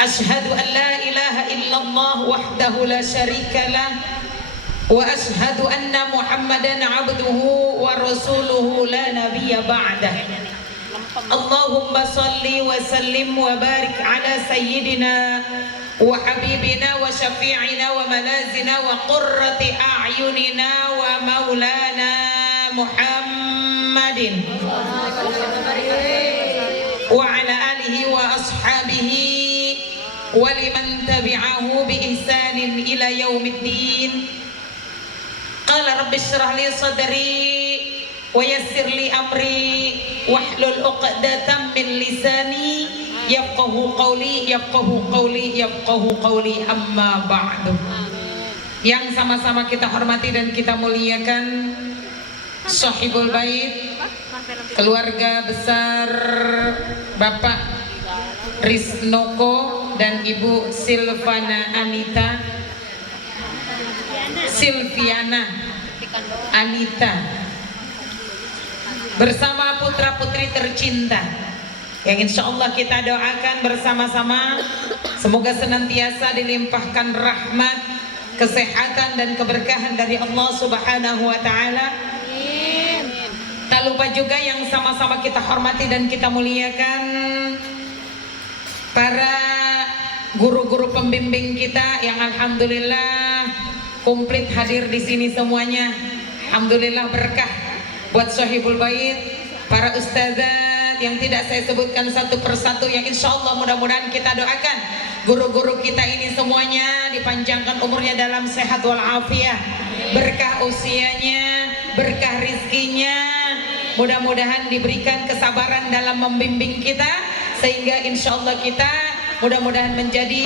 Asyhadu an la ilaha illallah wahdahu la syarika lah, wa asyhadu anna Muhammadan abduhu wa rasuluhu la nabiyya ba'dah. Allahumma salli wa sallim wa barik ala sayyidina wa habibina wa syafi'ina wa malazina wa qurrati a'yunina wa maulana Muhammadin wa ala alihi wa ashabihi wa liman tabi'ahu bi ihsanin ila yaumiddin. Qala rabbi shrah li sadri wa yassir li amri wahlul 'uqdatam min lisani yafqahu qawli amma ba'du. Yang sama-sama kita hormati dan kita muliakan Shahibul Bait, keluarga besar Bapak Risnoko dan Ibu Silviana Anita bersama putra-putri tercinta yang insya Allah kita doakan bersama-sama semoga senantiasa dilimpahkan rahmat, kesehatan dan keberkahan dari Allah Subhanahu wa Ta'ala. Tak lupa juga yang sama-sama kita hormati dan kita muliakan para guru-guru pembimbing kita yang alhamdulillah komplit hadir di sini semuanya. Alhamdulillah berkah buat Shahibul Bait, para ustazat yang tidak saya sebutkan satu persatu yang insya Allah mudah-mudahan kita doakan guru-guru kita ini semuanya dipanjangkan umurnya dalam sehat walafiat, berkah usianya, berkah rizkinya, mudah-mudahan diberikan kesabaran dalam membimbing kita sehingga insya Allah kita mudah-mudahan menjadi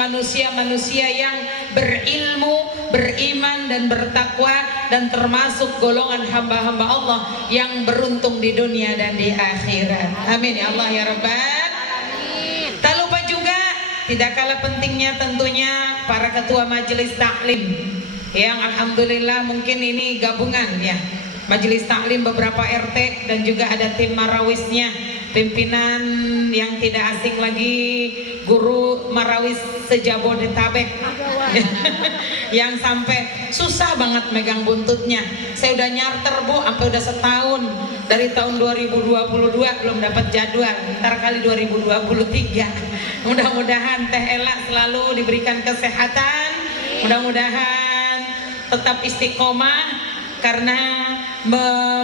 manusia-manusia yang berilmu, beriman dan bertakwa dan termasuk golongan hamba-hamba Allah yang beruntung di dunia dan di akhirat. Amin ya Allah ya Rabbal. Tak lupa juga tidak kalah pentingnya tentunya para ketua majelis taklim yang alhamdulillah mungkin ini gabungan ya, majelis taklim beberapa RT dan juga ada tim marawisnya, pimpinan yang tidak asing lagi guru marawis sejabodetabek yang sampai susah banget megang buntutnya. Saya udah nyarter Bu sampai udah setahun, dari tahun 2022 belum dapat jadwal, ntar kali 2023. Mudah-mudahan Teh Ela selalu diberikan kesehatan, mudah-mudahan tetap istiqomah karena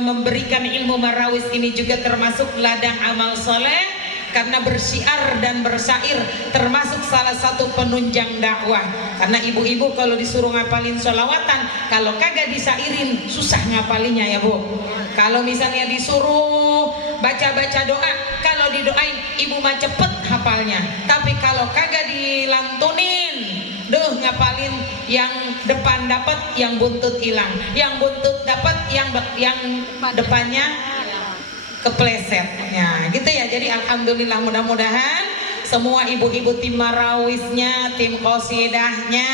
memberikan ilmu marawis ini juga termasuk ladang amal soleh, karena bersyiar dan bersyair termasuk salah satu penunjang dakwah. Karena ibu-ibu kalau disuruh ngapalin sholawatan, kalau kagak disairin susah ngapalinya ya Bu. Kalau misalnya disuruh baca-baca doa, kalau didoain ibu mah cepet hafalnya, tapi kalau kagak dilantunin, duh ngapalin yang depan dapat, yang buntut hilang, yang buntut dapat, yang depannya kepleset ya gitu ya. Jadi alhamdulillah mudah-mudahan semua ibu-ibu tim marawisnya, tim qasidahnya,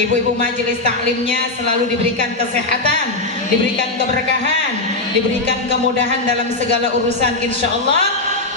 ibu-ibu majelis taklimnya selalu diberikan kesehatan, diberikan keberkahan, diberikan kemudahan dalam segala urusan, insya Allah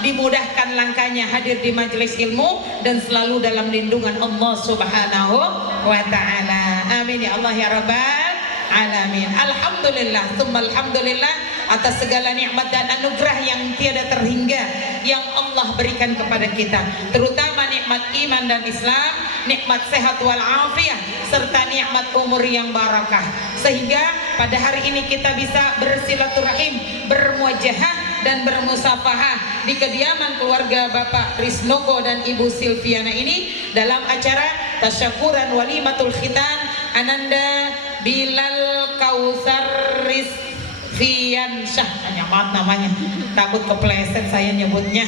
dimudahkan langkahnya hadir di majelis ilmu dan selalu dalam lindungan Allah Subhanahu wa Ta'ala. Amin ya Allah ya Rabbal alamin. Alhamdulillah, tsumma alhamdulillah atas segala nikmat dan anugerah yang tiada terhingga yang Allah berikan kepada kita, terutama nikmat iman dan Islam, nikmat sehat wal afiah, serta nikmat umur yang barakah, sehingga pada hari ini kita bisa bersilaturahim, bermuajahah dan bermusafahah di kediaman keluarga Bapak Risnoko dan Ibu Silviana ini dalam acara tasyakuran walimatul khitan Ananda Bilal Kautsar Rizfiansyah, nyamat namanya, takut kepleset saya nyebutnya.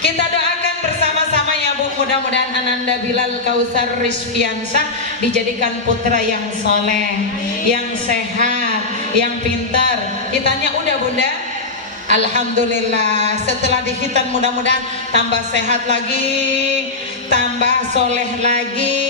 Kita doakan bersama-sama ya Bu, mudah-mudahan Ananda Bilal Kautsar Rizfiansyah dijadikan putra yang soleh, yang sehat, yang pintar. Kitanya udah Bunda? Alhamdulillah, setelah dihitan mudah-mudahan tambah sehat lagi, tambah soleh lagi,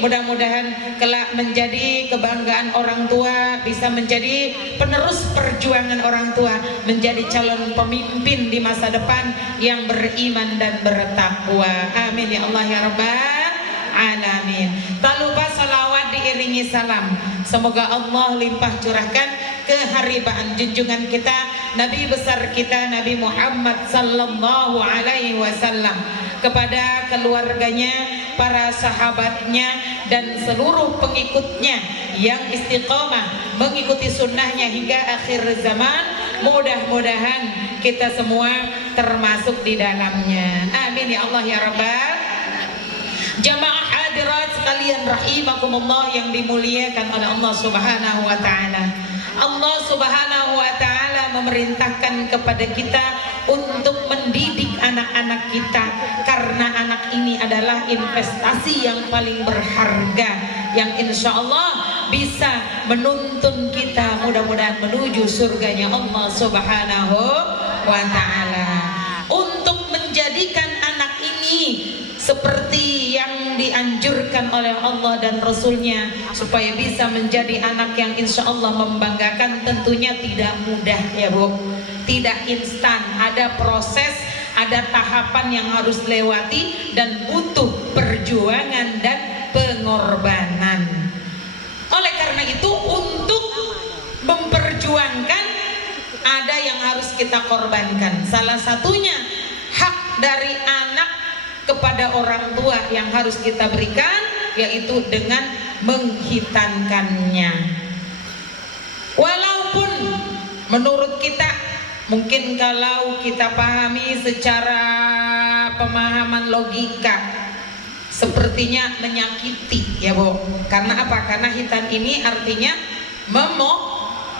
mudah-mudahan kelak menjadi kebanggaan orang tua, bisa menjadi penerus perjuangan orang tua, menjadi calon pemimpin di masa depan yang beriman dan bertakwa. Amin ya Allah ya Rabbal alamin. Tak lupa salawat diiringi salam. Semoga Allah limpah curahkan keharibaan junjungan kita, Nabi besar kita Nabi Muhammad sallallahu alaihi wasallam, kepada keluarganya, para sahabatnya, dan seluruh pengikutnya yang istiqomah mengikuti sunnahnya hingga akhir zaman. Mudah-mudahan kita semua termasuk di dalamnya. Amin ya Allah ya Rabbal. Jamaah hadirat sekalian rahimakumullah yang dimuliakan oleh Allah Subhanahu wa taala. Allah Subhanahu wa taala memerintahkan kepada kita untuk mendidik anak-anak kita, karena anak ini adalah investasi yang paling berharga yang insya Allah bisa menuntun kita mudah-mudahan menuju surganya Allah Subhanahu wa taala. Untuk menjadikan anak ini seperti yang dianjurkan oleh Allah dan Rasulnya, supaya bisa menjadi anak yang insya Allah membanggakan, tentunya tidak mudah ya Bu, tidak instan, ada proses, ada tahapan yang harus lewati dan butuh perjuangan dan pengorbanan. Oleh karena itu, untuk memperjuangkan ada yang harus kita korbankan. Salah satunya hak dari anak kepada orang tua yang harus kita berikan, yaitu dengan menghitankannya. Walaupun menurut kita, mungkin kalau kita pahami secara pemahaman logika, sepertinya menyakiti ya Bu. Karena apa? Karena hitan ini artinya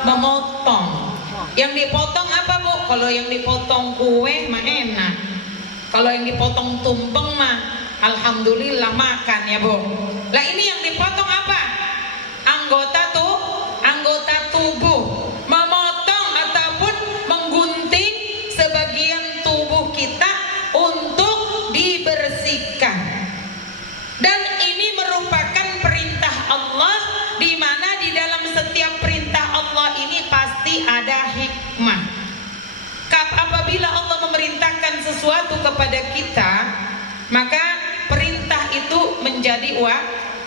memotong. Yang dipotong apa Bu? Kalau yang dipotong kue mah enak. Kalau yang dipotong tumpeng mah alhamdulillah makan ya Bu. Lah ini yang dipotong apa? Anggota tubuh. Memotong ataupun menggunting sebagian tubuh kita untuk dibersihkan. Dan ini merupakan perintah Allah, di mana di dalam setiap perintah Allah ini pasti ada hikmah. Apabila Allah memerintahkan sesuatu kepada kita, maka perintah itu menjadi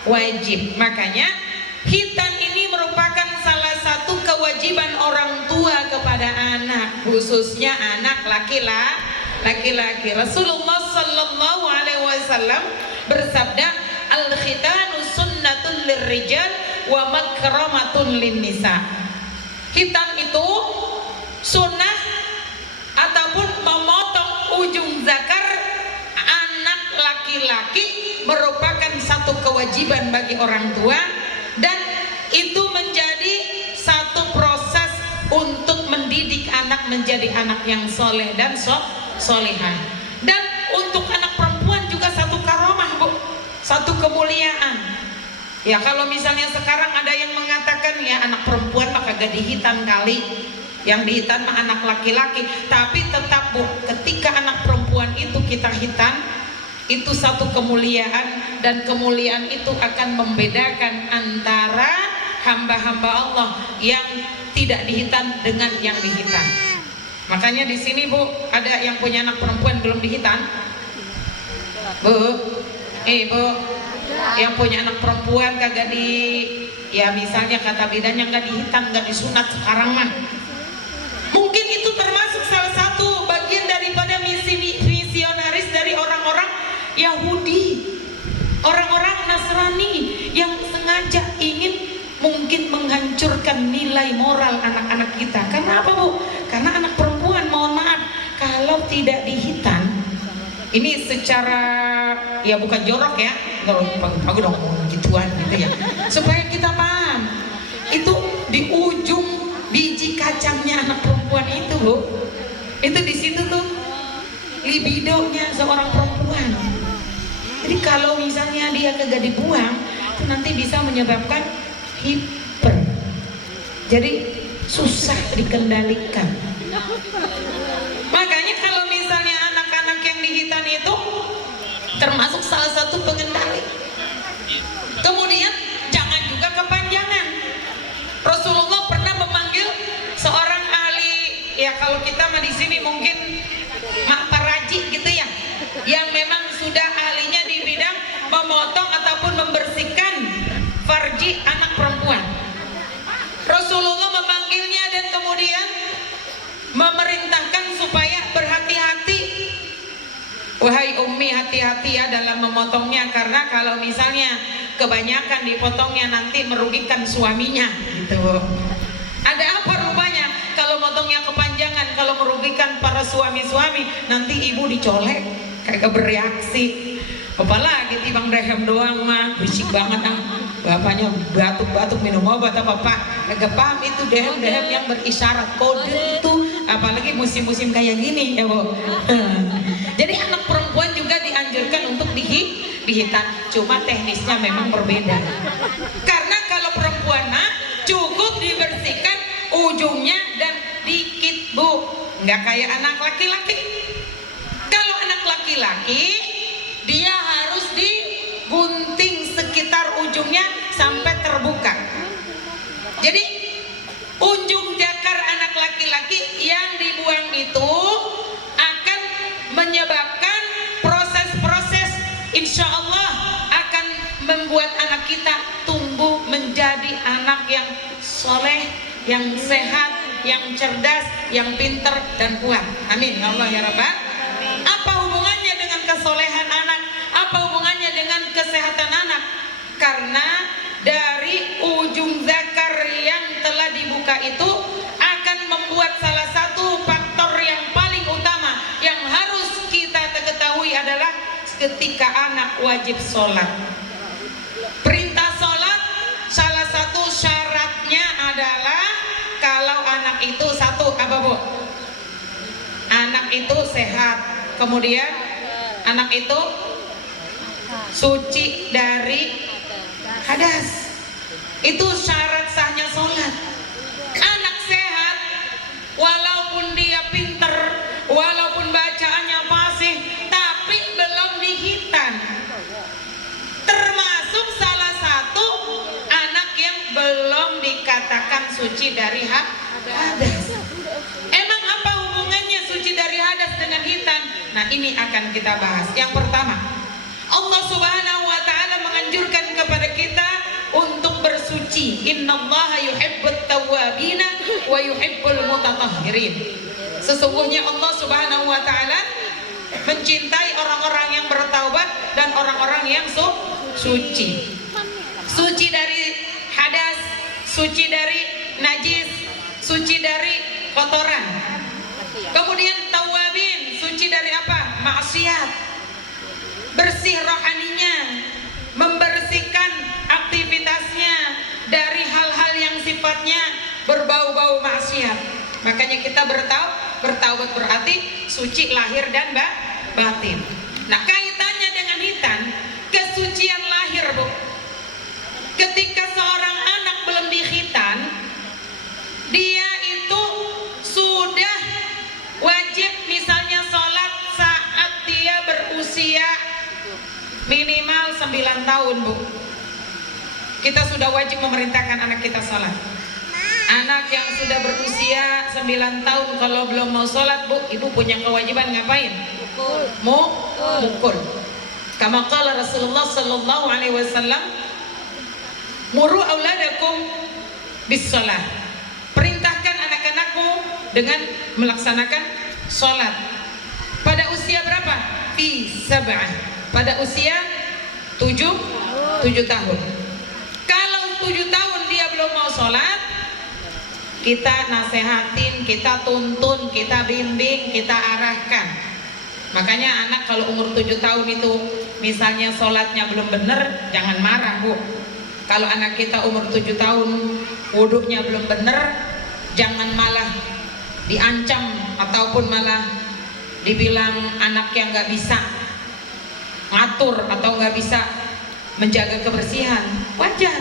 wajib. Makanya hitan ini merupakan salah satu kewajiban orang tua kepada anak, khususnya anak laki-laki. Rasulullah sallallahu alaihi wasallam bersabda, al-khitanu sunnatun lirrijal wa makramatun linnisa. Hitan itu sunnah ataupun memotong ujung zakar anak laki-laki merupakan satu kewajiban bagi orang tua, dan itu menjadi satu proses untuk mendidik anak menjadi anak yang soleh dan solehah. Dan untuk anak perempuan juga satu karomah Bu, satu kemuliaan. Ya kalau misalnya sekarang ada yang mengatakan ya anak perempuan mah kagak dihitan kali, yang dihitan mah anak laki-laki. Tapi tetap Bu, ketika anak perempuan itu kita hitan, itu satu kemuliaan, dan kemuliaan itu akan membedakan antara hamba-hamba Allah yang tidak dihitan dengan yang dihitan. Makanya di sini Bu, ada yang punya anak perempuan belum dihitan? Bu, Bu, yang punya anak perempuan kagak ya misalnya kata bidanya nggak dihitan, nggak disunat sekarang mah. Mungkin itu termasuk salah satu bagian daripada misi misionaris dari orang-orang Yahudi, orang-orang Nasrani yang sengaja ingin mungkin menghancurkan nilai moral anak-anak kita. Karena apa Bu? Karena anak perempuan, mohon maaf, kalau tidak dihitan, ini secara ya bukan jorok ya, pagi-pagi dong gituan gitu ya, supaya kita paham, itu di ujung biji kacangnya anak perempuan itu Bu, itu di situ tuh libidonya seorang perempuan. Jadi kalau misalnya dia kagak dibuang, itu nanti bisa menyebabkan hiper, jadi susah dikendalikan. Makanya kalau misalnya anak-anak yang dihitan itu termasuk salah satu pengendali. Kemudian jangan juga kepanjangan. Rasulullah pernah memanggil seorang ahli, ya kalau kita mah di sini mungkin mak paraji gitu ya, yang memang sudah ahlinya di bidang memotong ataupun membersihkan farji anak perempuan. Rasulullah memanggilnya dan kemudian memerintahkan supaya berhati-hati. Wahai ummi, hati-hati ya dalam memotongnya, karena kalau misalnya kebanyakan dipotongnya nanti merugikan suaminya gitu. Ada apa rupanya kalau motongnya kepanjangan, kalau merugikan para suami-suami, nanti ibu dicolek kagak bereaksi. Apalagi timbang dehem doang mah berisik banget bapaknya batuk-batuk minum obat apa pak, kagak paham itu dehem-dehem yang berisyarat kode itu, apalagi musim-musim kayak gini ya bu. Jadi anak perempuan juga dianjurkan untuk dihitan, cuma teknisnya memang berbeda. Karena kalau perempuan mah cukup dibersihkan ujungnya dan dikit bu, nggak kayak anak laki-laki. Kalau anak laki-laki dia harus digunting sekitar ujungnya sampai terbuka. Jadi ujung jakar anak laki-laki yang dibuang itu akan menyebabkan proses-proses insya Allah akan membuat anak kita tumbuh menjadi anak yang soleh, yang sehat, yang cerdas, yang pinter dan kuat. Amin ya Allah ya Rabbal. Apa hubungannya dengan kesolehan anak? Apa hubungannya dengan kesehatan anak? Karena dari ujung zakar yang telah dibuka itu akan membuat salah satu faktor yang paling utama yang harus kita ketahui adalah ketika anak wajib sholat. Perintah sholat salah satu syaratnya adalah kalau anak itu satu apa bu? Anak itu sehat. Kemudian anak itu suci dari hadas. Itu syarat sahnya sholat. Anak sehat walaupun dia pinter, walaupun bacaannya fasih, tapi belum dihitan, termasuk salah satu anak yang belum dikatakan suci dari hadas. Emang apa hubungannya suci dari hadas dengan hitan? Nah ini akan kita bahas. Yang pertama, Allah Subhanahu wa ta'ala menganjurkan kepada kita untuk bersuci. Innallaha yuhibbut tawwabina wa yuhibbul mutatahhirin. Sesungguhnya Allah Subhanahu wa ta'ala mencintai orang-orang yang bertaubat dan orang-orang yang suci. Suci dari hadas, suci dari najis, suci dari kotoran. Kemudian tawabin, suci dari apa? Maksiat. Bersih rohaninya, membersihkan aktivitasnya dari hal-hal yang sifatnya berbau-bau maksiat. Makanya kita bertaubat berarti suci lahir dan batin. Nah kaitannya dengan hitan, kesucian lahir bu. Ketika seorang anak belum dihitan, dia itu sudah wajib misalnya sholat saat dia berusia minimal 9 tahun bu. Kita sudah wajib memerintahkan anak kita sholat. Anak yang sudah berusia 9 tahun kalau belum mau sholat bu, ibu punya kewajiban ngapain? Mukul. Kama qala Rasulullah sallallahu alaihi wasallam, muru auladakum bis sholat. Perintahkan anak-anakmu dengan melaksanakan sholat. Pada usia berapa? Fi sab'ah. Pada usia 7 tahun. Kalau 7 tahun dia belum mau sholat, kita nasehatin, kita tuntun, kita bimbing, kita arahkan. Makanya anak kalau umur 7 tahun itu misalnya sholatnya belum benar, jangan marah bu. Kalau anak kita umur 7 tahun wudhunya belum benar, jangan malah diancam ataupun malah dibilang anak yang nggak bisa ngatur atau nggak bisa menjaga kebersihan. Wajar.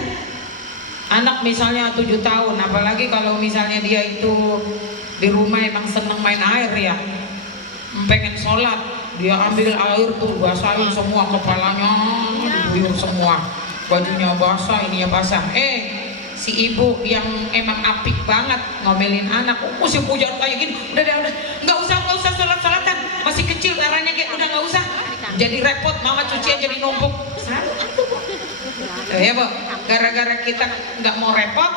Anak misalnya 7 tahun, apalagi kalau misalnya dia itu di rumah emang seneng main air ya, pengen sholat, dia ambil air tuh basahin semua kepalanya, diguyur semua. bajunya basah, ininya basah. Si ibu yang emang apik banget ngomelin anak, musim hujan kayak gini, udah, nggak usah salat-salatan, masih kecil darahnya kayak udah nggak usah. Jadi repot, mama cucian jadi numpuk. Ya bu, gara-gara kita nggak mau repot,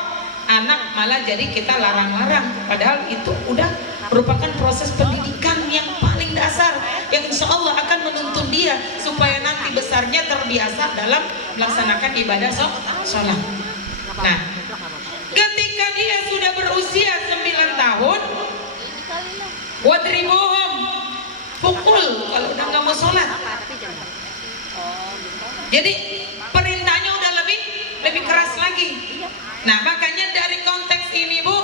anak malah jadi kita larang-larang. Padahal itu udah merupakan proses pendidikan yang paling dasar, yang insya Allah akan menuntun dia supaya nanti besarnya terbiasa dalam melaksanakan ibadah sholat. Nah, ketika dia sudah berusia 9 tahun, wadribuhum, pukul kalau udah nggak mau sholat. Jadi perintahnya udah lebih keras lagi. Nah, makanya dari konteks ini bu,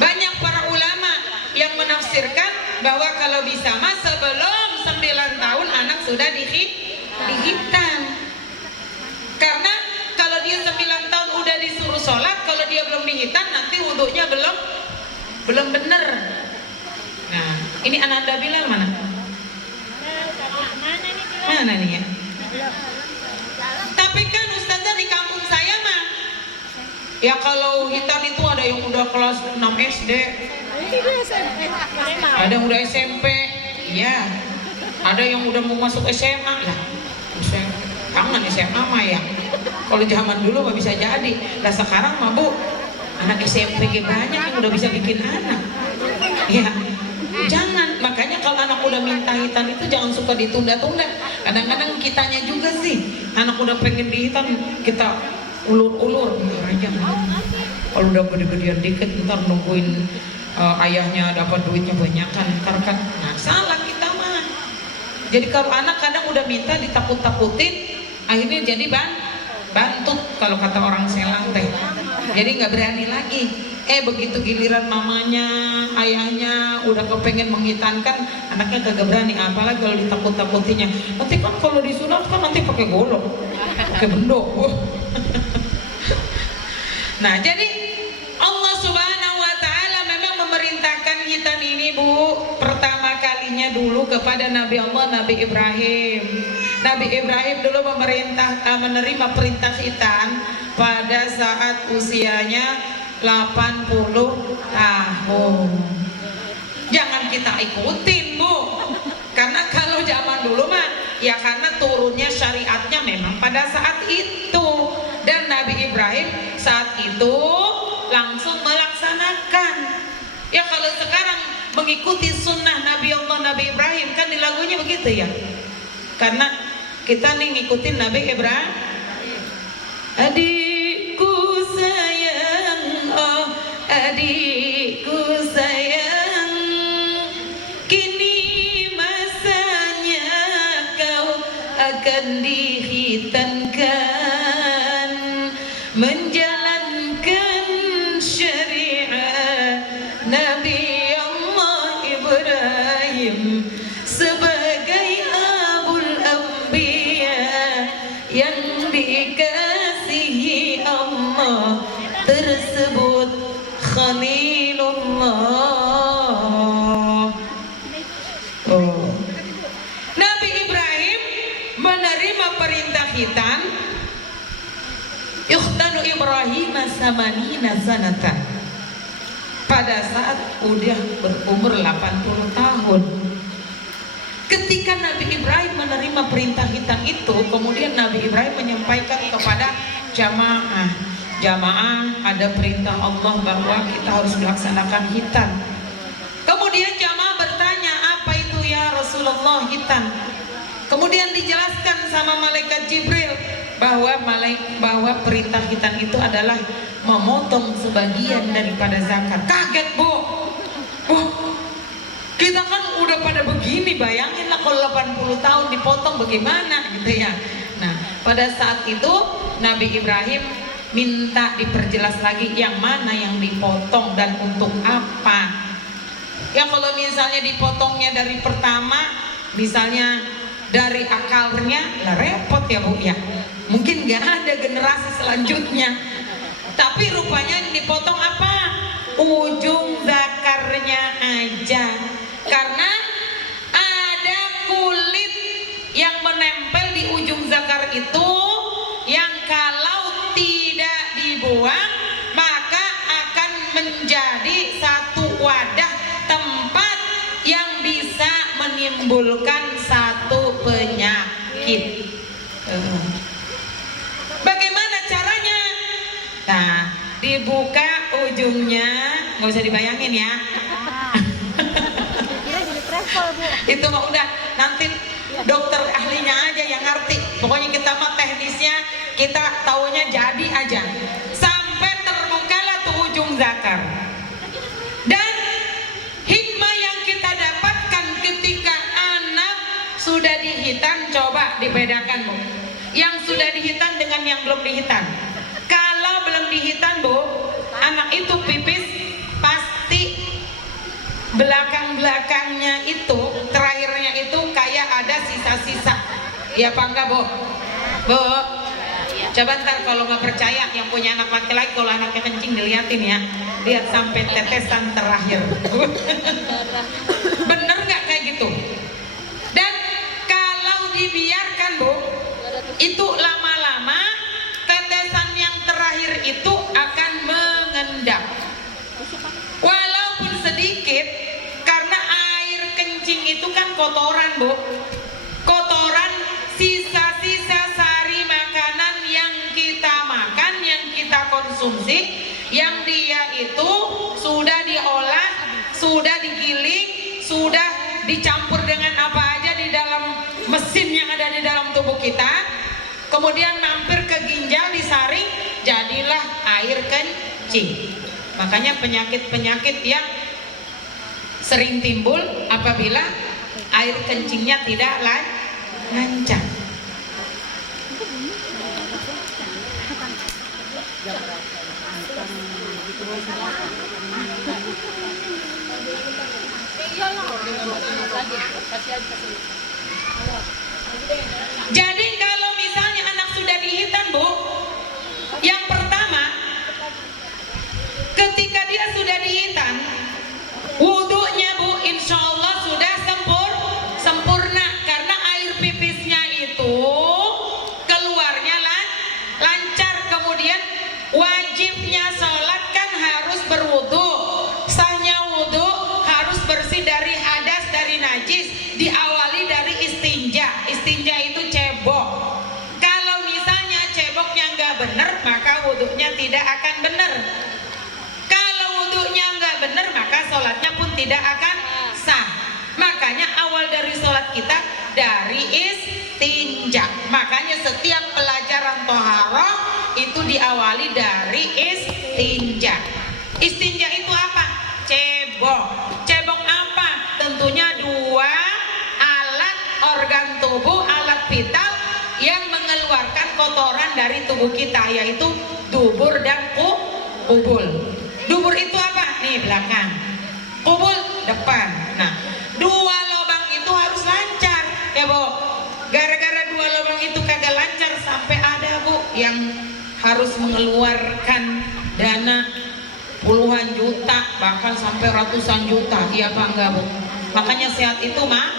banyak para ulama yang menafsirkan bahwa kalau bisa mas sebelum 9 tahun anak sudah dihitan. Karena kalau dia 9 tahun udah disuruh sholat, kalau dia belum dihitan nanti wudhunya belum bener. Nah, ini anak Bilal mana? Mana nih ya? Tapi kan ustazah di kampung saya mah, ya kalau hitam itu ada yang udah kelas 6 SD, ada yang udah SMP, iya, ada yang udah mau masuk SMA lah. Kangen SMA mah ya. Kalau zaman dulu mah bisa jadi. Nah sekarang mah bu, anak SMP banyak yang udah bisa bikin anak. Ya, jangan. Makanya kalau anak udah minta hitam itu jangan suka ditunda-tunda. Kadang-kadang kitanya juga sih, anak udah pengen dihitam kita ulur-ulur aja. Kalau udah gede-gedean dikit ntar nungguin ayahnya dapat duitnya banyakan, ntar kan. Nah salah kita mah. Jadi kalau anak kadang udah minta ditakut-takutin, akhirnya jadi bantut kalau kata orang Selang teh. Jadi nggak berani lagi. Begitu giliran mamanya, ayahnya udah kepengen menghitankan, anaknya kagak berani. Apalagi kalau ditakut-takutinya. Nanti kan kalau disunat kan nanti pakai golok, pakai bendok. Nah jadi Allah Subhanahu Wa Taala memang memerintahkan hitan ini bu, pertama kalinya dulu kepada Nabi Allah Nabi Ibrahim. Nabi Ibrahim dulu menerima perintah hitan pada saat usianya 80 tahun. Jangan kita ikutin bu, karena kalau zaman dulu mah ya karena turunnya syariatnya memang pada saat itu, dan Nabi Ibrahim saat itu langsung melaksanakan. Ya kalau sekarang mengikuti sunnah Nabi Allah Nabi Ibrahim kan di lagunya begitu ya, karena kita nih ngikutin Nabi Ibrahim. Adikku sayang, oh adikku sayang, kini masanya kau akan dihitankan, menjalankan syariat Nabi Allah Ibrahim sebagai abul anbiya yang dikasihi Allah tersebut Khalilullah. Nabi Ibrahim menerima perintah hitan. Yukhtanu Ibrahim samanina sanatan, pada saat udah berumur 80 tahun. Ketika Nabi Ibrahim menerima perintah hitan itu, kemudian Nabi Ibrahim menyampaikan kepada jamaah, ada perintah Allah bahwa kita harus melaksanakan hitan. Kemudian jamaah bertanya, apa itu ya Rasulullah hitan? Kemudian dijelaskan sama malaikat Jibril bahwa perintah hitan itu adalah memotong sebagian daripada zakat. Kaget bu, kita kan udah pada begini, bayangin lah kalau 80 tahun dipotong bagaimana gitu ya. Nah pada saat itu Nabi Ibrahim minta diperjelas lagi yang mana yang dipotong dan untuk apa. Ya kalau misalnya dipotongnya dari pertama, misalnya dari akarnya, lah repot ya bu ya, mungkin gak ada generasi selanjutnya. Tapi rupanya yang dipotong apa? Ujung zakarnya aja, karena ada kulit yang menempel di ujung zakar itu penyakit. Bagaimana caranya? Nah, dibuka ujungnya, nggak usah dibayangin ya. Itu mah udah nanti dokter ahlinya aja yang ngerti. Pokoknya kita mah teknisnya kita taunya jadi aja. Sampai terbukalah tuh ujung zakar. Dan hikmah yang kita dapatkan ketika anak sudah dihitan, coba dibedakan Bu. Yang sudah dihitan dengan yang belum dihitan. Kalau belum dihitan Bu, anak itu pipis pasti belakang-belakangnya itu, terakhirnya itu kayak ada sisa-sisa. Ya apa enggak Bu? Bu, coba ntar kalau nggak percaya yang punya anak laki-laki, kalau anaknya kencing diliatin ya, lihat sampai tetesan terakhir. Bener nggak kayak gitu? Dan kalau dibiarkan Bu, itu lama-lama tetesan yang terakhir itu akan mengendap. Walaupun sedikit, karena air kencing itu kan kotoran Bu, kotoran sisa-sisa sari makanan yang kita makan, yang kita konsumsi, yang dia itu sudah diolah, sudah digiling, sudah dicampur dengan apa aja di dalam mesin yang ada di dalam tubuh kita, kemudian mampir ke ginjal, disaring, jadilah air kencing. Makanya penyakit-penyakit yang sering timbul apabila air kencingnya tidak lancar. Jadi kalau misalnya anak sudah dihitan Bu, yang pertama ketika dia sudah dihitan, wudhunya Bu insya Allah sudah sempurna, karena air pipisnya itu keluarnya lancar. Kemudian wajibnya sholat kan harus berwudhu, sahnya wudhu harus bersih dari hadas, dari najis, diawali dari istinja. Istinja itu cebok. Kalau misalnya ceboknya nggak benar, maka wudhunya tidak akan benar. Kalau wudhunya nggak benar, maka sholatnya pun tidak akan sah. Makanya awal dari sholat kita dari istinja. Makanya setiap pelajaran toharoh itu diawali dari istinja. Istinja itu apa? Cebok. Cebok apa? Tentunya dua alat organ tubuh, alat vital yang mengeluarkan kotoran dari tubuh kita, yaitu dubur dan kubul. Dubur itu apa? Nih belakang. Kubul depan. Nah, dua lubang itu harus lancar ya Bu. Gara-gara dua lubang itu kagak lancar, sampai ada Bu yang harus mengeluarkan dana puluhan juta, bahkan sampai ratusan juta. Iya apa enggak Bu? Makanya sehat itu mahal.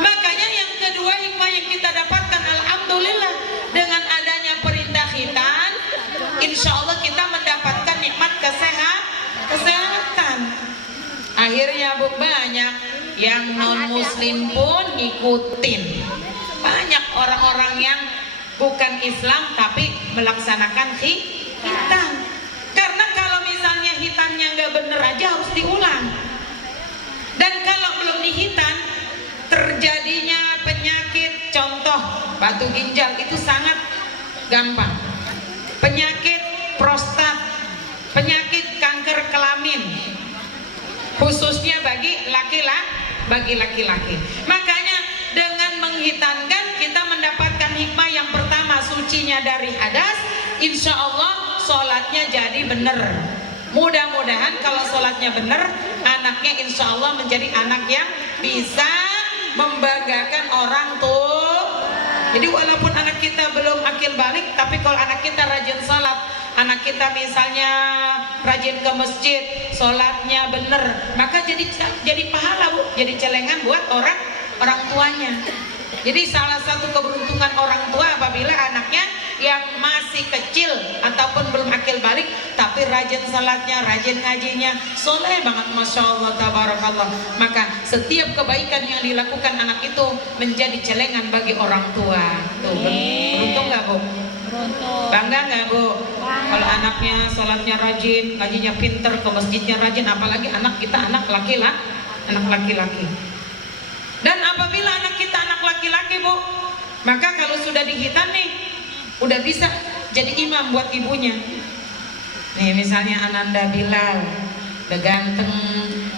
Makanya yang kedua hikmah yang kita dapatkan, alhamdulillah, dengan adanya perintah khitan, insya Allah kita mendapatkan nikmat kesehatan. Akhirnya Bu, banyak yang non muslim pun ngikutin. Banyak orang-orang yang bukan Islam tapi melaksanakan khitan. Karena kalau misalnya hitannya nggak bener aja harus diulang. Dan kalau belum dihitan, terjadinya penyakit, contoh batu ginjal itu sangat gampang. Penyakit prostat, penyakit kanker kelamin, khususnya bagi laki-laki. Makanya dengan menghitankan kita mendapatkan hikmah yang pertama, sucinya dari hadas. Insya Allah sholatnya jadi benar. Mudah-mudahan kalau sholatnya benar, anaknya insya Allah menjadi anak yang bisa membanggakan orang tua. Jadi walaupun anak kita belum akil balik, tapi kalau anak kita rajin sholat, anak kita misalnya rajin ke masjid, sholatnya benar, maka jadi pahala Bu, jadi celengan buat orang tuanya. Jadi salah satu keberuntungan orang tua apabila anaknya yang masih kecil ataupun belum akil balik, tapi tapi rajin salatnya, rajin ngajinya, soleh banget, masya Allah, tabarakallah. Maka setiap kebaikan yang dilakukan anak itu menjadi celengan bagi orang tua. Tuh, beruntung nggak Bu? Beruntung. Bangga nggak Bu? Kalau anaknya sholatnya rajin, ngajinya pinter, ke masjidnya rajin, apalagi anak kita anak laki-laki. Dan apabila anak kita anak laki-laki Bu, maka kalau sudah dihitan nih, udah bisa jadi imam buat ibunya. Nih misalnya Ananda Bilal, udah ganteng,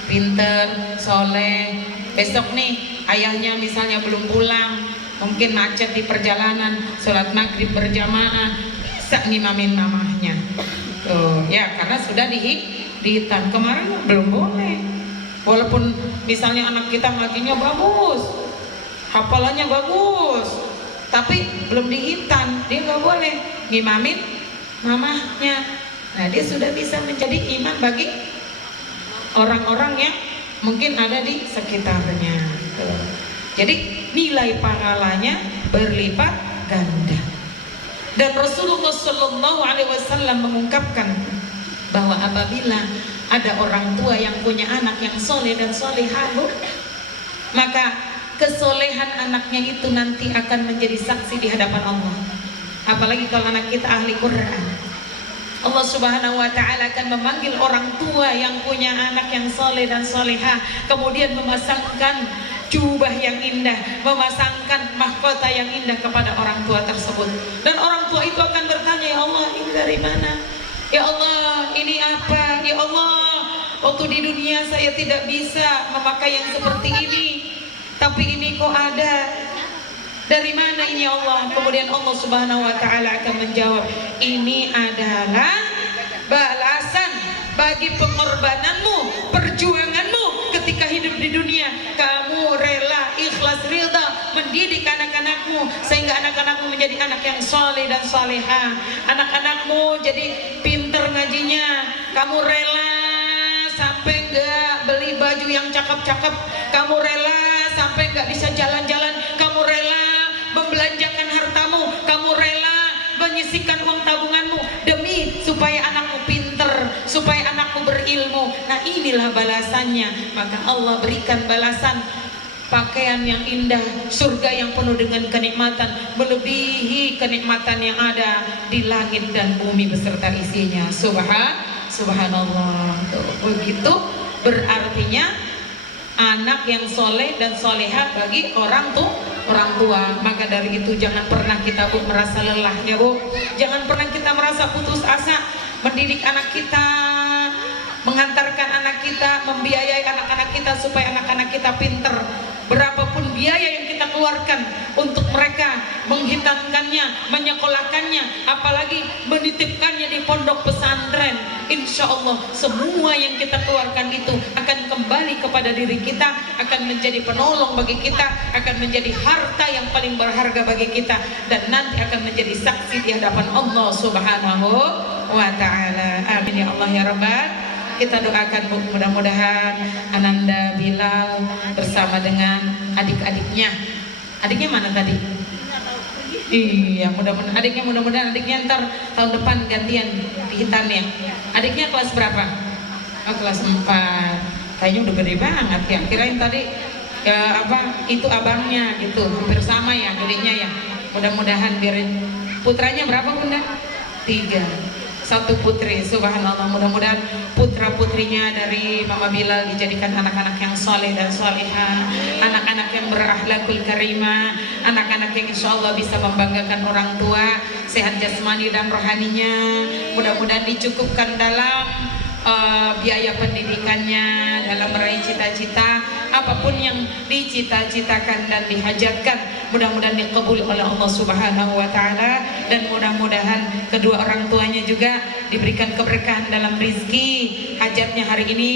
pinter, soleh. Besok nih ayahnya misalnya belum pulang, mungkin macet di perjalanan, sholat maghrib berjamaah, bisa ngimamin mamahnya. Tuh ya, karena sudah dihitan. Kemarin belum boleh. Walaupun misalnya anak kita ngajinya bagus, hafalannya bagus, tapi belum dihitan, dia nggak boleh ngimamin mamahnya. Nah dia sudah bisa menjadi imam bagi orang-orang yang mungkin ada di sekitarnya. Tuh. Jadi nilai pahalanya berlipat ganda. Dan Rasulullah Shallallahu Alaihi Wasallam mengungkapkan bahwa apabila ada orang tua yang punya anak yang soleh dan solehah, maka kesolehan anaknya itu nanti akan menjadi saksi di hadapan Allah. Apalagi kalau anak kita ahli Quran, Allah Subhanahu wa Ta'ala akan memanggil orang tua yang punya anak yang soleh dan solehah, kemudian memasangkan jubah yang indah, memasangkan mahkota yang indah kepada orang tua tersebut. Dan orang tua itu akan bertanya, ya Allah, ini dari mana? Ya Allah, ini apa? Ya Allah, waktu di dunia saya tidak bisa memakai yang seperti ini, tapi ini kok ada. Dari mana ini ya Allah? Kemudian Allah Subhanahu wa Ta'ala akan menjawab, ini adalah balasan bagi pengorbananmu, perjuanganmu ketika hidup di dunia. Kamu rela, ikhlas, ridha mendidik anak-anakmu sehingga anak-anakmu menjadi anak yang soleh dan solehah. Anak-anakmu jadi pinter ngajinya. Kamu rela sampai nggak beli baju yang cakep-cakep. Kamu rela sampai nggak bisa jalan-jalan. Kamu rela membelanjakan hartamu. Kamu rela menyisihkan uang tabunganmu demi supaya anakmu pinter, supaya anakmu berilmu. Nah inilah balasannya. Maka Allah berikan balasan pakaian yang indah, surga yang penuh dengan kenikmatan, melebihi kenikmatan yang ada di langit dan bumi beserta isinya. Subhanallah. Begitu berartinya anak yang soleh dan solehah bagi orang tua. Maka dari itu jangan pernah kita merasa lelah ya Bu. Jangan pernah kita merasa putus asa mendidik anak kita, mengantarkan anak kita, membiayai anak-anak kita supaya anak-anak kita pinter. Berapapun biaya yang kita keluarkan untuk mereka, menghitamkannya, menyekolahkannya, apalagi menitipkannya di pondok pesantren, insya Allah semua yang kita keluarkan itu akan kembali kepada diri kita, akan menjadi penolong bagi kita, akan menjadi harta yang paling berharga bagi kita, dan nanti akan menjadi saksi di hadapan Allah Subhanahu wa Ta'ala. Amin ya Allah ya Rabbal. Kita doakan mudah-mudahan Ananda Bilal bersama dengan adik-adiknya. Adiknya mana tadi? Iya, mudah-mudahan adiknya ntar tahun depan gantian dihitan ya. Adiknya kelas berapa? Oh, kelas 4. Kayaknya udah gede banget ya. Kirain tadi ya apa itu abangnya gitu. Hampir sama ya gedenya ya. Mudah-mudahan biar putranya berapa Bunda? 3. 1 putri, subhanallah. Mudah-mudahan putra putrinya dari Mama Bilal dijadikan anak-anak yang soleh dan solehah, anak-anak yang berakhlakul karimah, anak-anak yang insya Allah bisa membanggakan orang tua, sehat jasmani dan rohaninya. Mudah-mudahan dicukupkan dalam biaya pendidikannya, dalam meraih cita-cita apapun yang dicita-citakan dan dihajatkan, mudah-mudahan dikabul oleh Allah Subhanahu wa Ta'ala, dan mudah-mudahan kedua orang tuanya juga diberikan keberkahan dalam rizki, hajatnya hari ini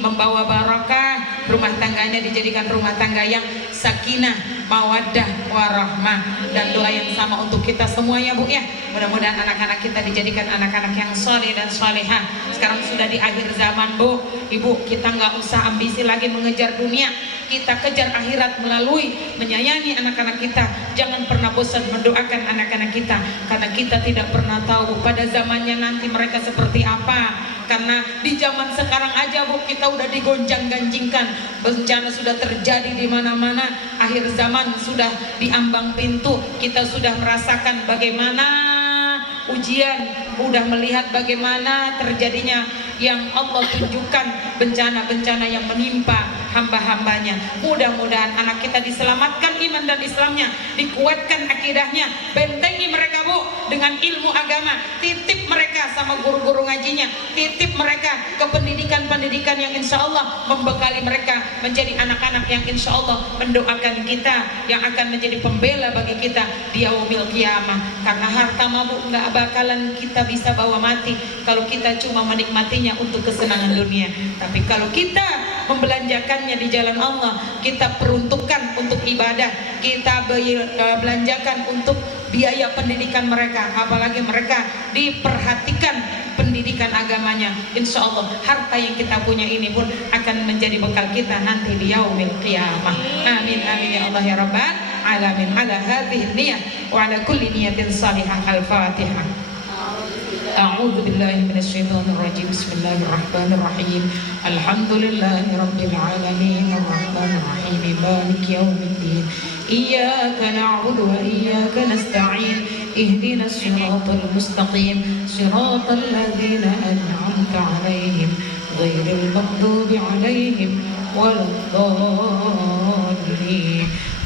membawa barakah, rumah tangganya dijadikan rumah tangga yang sakinah, mawaddah warahmah, dan doa yang sama untuk kita semua ya Bu ya. Mudah-mudahan anak-anak kita dijadikan anak-anak yang soleh dan solehah. Sekarang sudah di akhir zaman Bu, Ibu, kita nggak usah ambisi lagi mengejar dunia, kita kejar akhirat melalui menyayangi anak-anak kita. Jangan pernah bosan mendoakan anak-anak kita, karena kita tidak pernah tahu pada zamannya nanti mereka seperti apa. Karena di zaman sekarang aja Bu, kita udah digonjang-ganjingkan, bencana sudah terjadi di mana-mana, akhir zaman sudah diambang pintu, kita sudah merasakan bagaimana ujian, udah melihat bagaimana terjadinya yang Allah tunjukkan bencana-bencana yang menimpa hamba-hambanya. Mudah-mudahan anak kita diselamatkan iman dan Islamnya, dikuatkan akidahnya, bentengi mereka Bu dengan ilmu agama, titip mereka sama guru-guru ngajinya, titip mereka ke pendidikan-pendidikan yang insya Allah membekali mereka menjadi anak-anak yang insya Allah mendoakan kita, yang akan menjadi pembela bagi kita di yaumil qiyamah. Karena harta mabuk nggak bakalan kita bisa bawa mati kalau kita cuma menikmatinya untuk kesenangan dunia. Tapi kalau kita membelanjakannya di jalan Allah, kita peruntukkan untuk ibadah, kita belanjakan untuk biaya pendidikan mereka, apalagi mereka diperhatikan pendidikan agamanya, insya Allah harta yang kita punya ini pun akan menjadi bekal kita nanti di yaumil qiyamah. Amin amin ya Allah ya Rabbal alamin. Ala hadhihi niyah wa ala kulli niyatin salihah. Al-Fatihah. أعوذ بالله من الشيطان الرجيم. بسم الله الرحمن الرحيم. الحمد لله رب العالمين الرحمن الرحيم مالك يوم الدين إياك نعبد وإياك نستعين اهدنا الصراط المستقيم صراط الذين أنعمت عليهم غير المغضوب عليهم ولا الضالين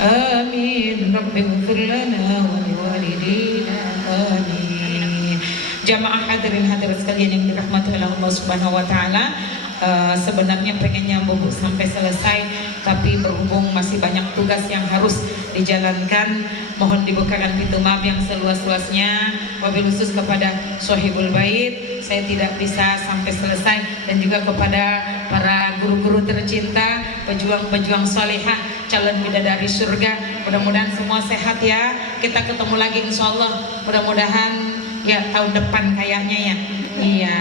آمين. رب اغفر لنا ولوالدينا آمين. Jamaah hadirin hadirat sekalian yang dirahmati oleh Allah Subhanahu wa taala, sebenarnya pengen nyambung sampai selesai, tapi berhubung masih banyak tugas yang harus dijalankan, mohon dibukakan pintu maaf yang seluas-luasnya. Wabil khusus kepada Sohibul Bait, saya tidak bisa sampai selesai, dan juga kepada para guru-guru tercinta, pejuang-pejuang solehah, calon bidadari surga. Mudah-mudahan semua sehat ya. Kita ketemu lagi insya Allah. Mudah-mudahan ya tahun depan kayaknya ya. Iya,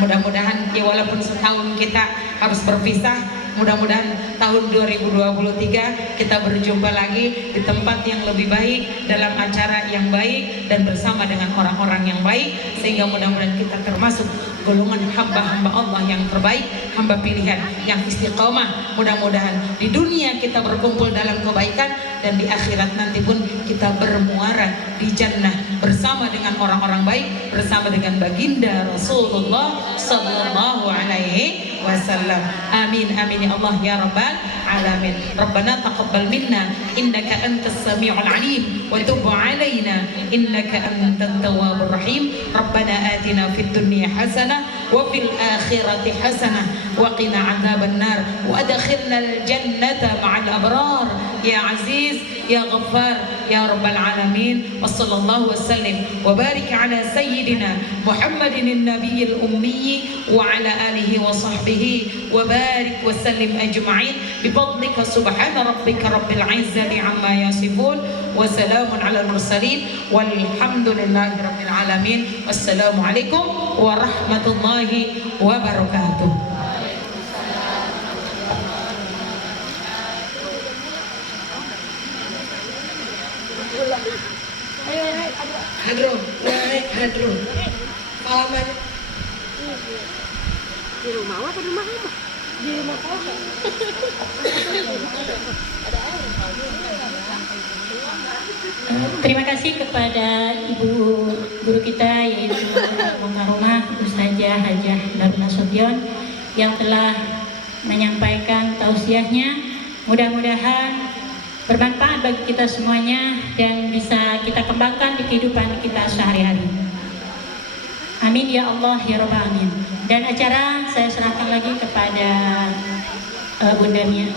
mudah-mudahan ya walaupun setahun kita harus berpisah, mudah-mudahan tahun 2023 kita berjumpa lagi di tempat yang lebih baik, dalam acara yang baik, dan bersama dengan orang-orang yang baik, sehingga mudah-mudahan kita termasuk golongan hamba-hamba Allah yang terbaik, hamba pilihan yang istiqomah. Mudah-mudahan di dunia kita berkumpul dalam kebaikan, dan di akhirat nanti pun kita bermuara di jannah bersama dengan orang-orang baik, bersama dengan baginda Rasulullah sallallahu alaihi wasallam. Amin amin ya Allah ya Rabbal alamin. Rabbana taqabbal minna innaka antas samiul alim wa tub alaina innaka antat tawwabur rahim. Rabbana atina fid dunya hasanah wa fil akhirati hasanah wa qina adzaban nar wa adkhilna al jannata ma'al abrar ya aziz ya ghaffar ya rabbal alamin. Wa sallallahu wasallim wa barik ala sayyidina Muhammadin nabiyil ummi wa ala alihi wa sahbihi wa barik wa sallim ajma'in bi fadlika subhana rabbika rabbil izzati amma yasifun wa salamun ala al mursalin walhamdulillahi rabbil alamin. Wassalamu alaikum warahmatullahi wabarakatuh. Hadrun, naik hadrun. Alamannya di rumah apa di rumah apa? Di rumah kakak. Terima kasih kepada ibu guru kita, yaitu Mukarramah Ustazah Hajah Darul Nasution, yang telah menyampaikan tausiahnya. Mudah-mudahan bermanfaat bagi kita semuanya dan bisa kita kembangkan di kehidupan kita sehari-hari. Amin ya Allah ya Rabbal alamin. Dan acara saya serahkan lagi kepada bundanya.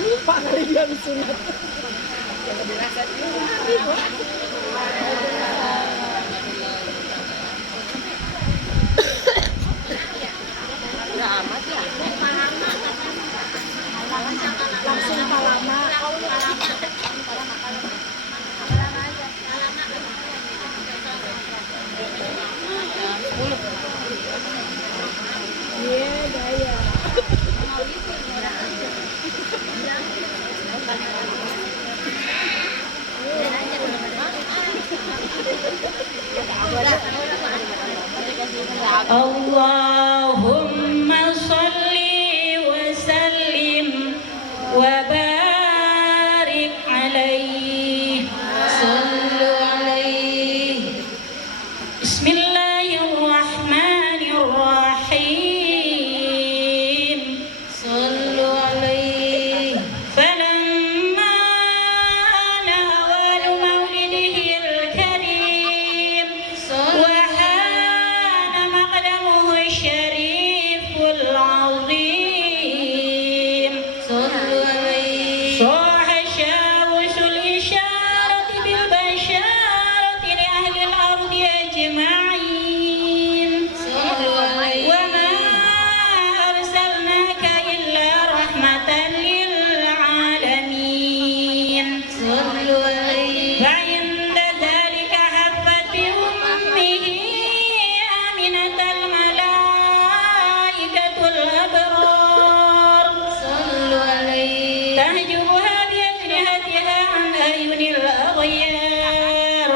Lupa kali dia sunat. Langsung palama. Iya, gaya. Allahumma salli wa sallim wa barik alaihi. Sallu alaihi. Bismillahirrahmanirrahim. Sallu alaihi. فلما نوال مولده الكريم وحان مقدمه الشريف العظيم Sallu alaihi. صاح الشاوس الإشارة بالبشارة لأهل الأرض أجمعين Sallu alaihi. وما أرسلناك إلا رحمة للعالمين Sallu alaihi. فعند ذلك حفت بأمه آمنة الملائكة الأبرار Sallu alaihi. تهجبها بأجنحتها عن أعين الأغيار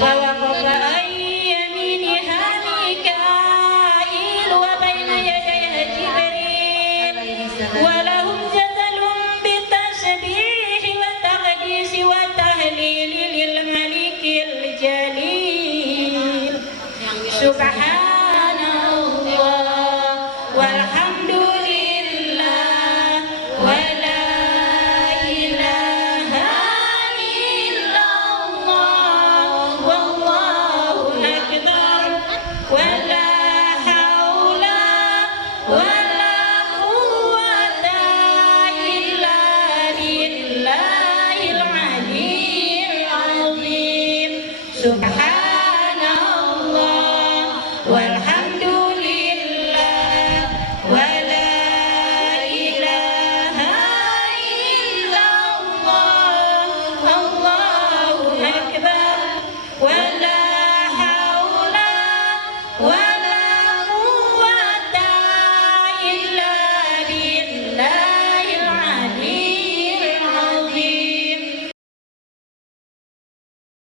فوقف عن يمينها ميكائيل وبين يديها جبريل ولهم جدل بالتسبيح والتقديس والتهليل للملك الجليل سبحان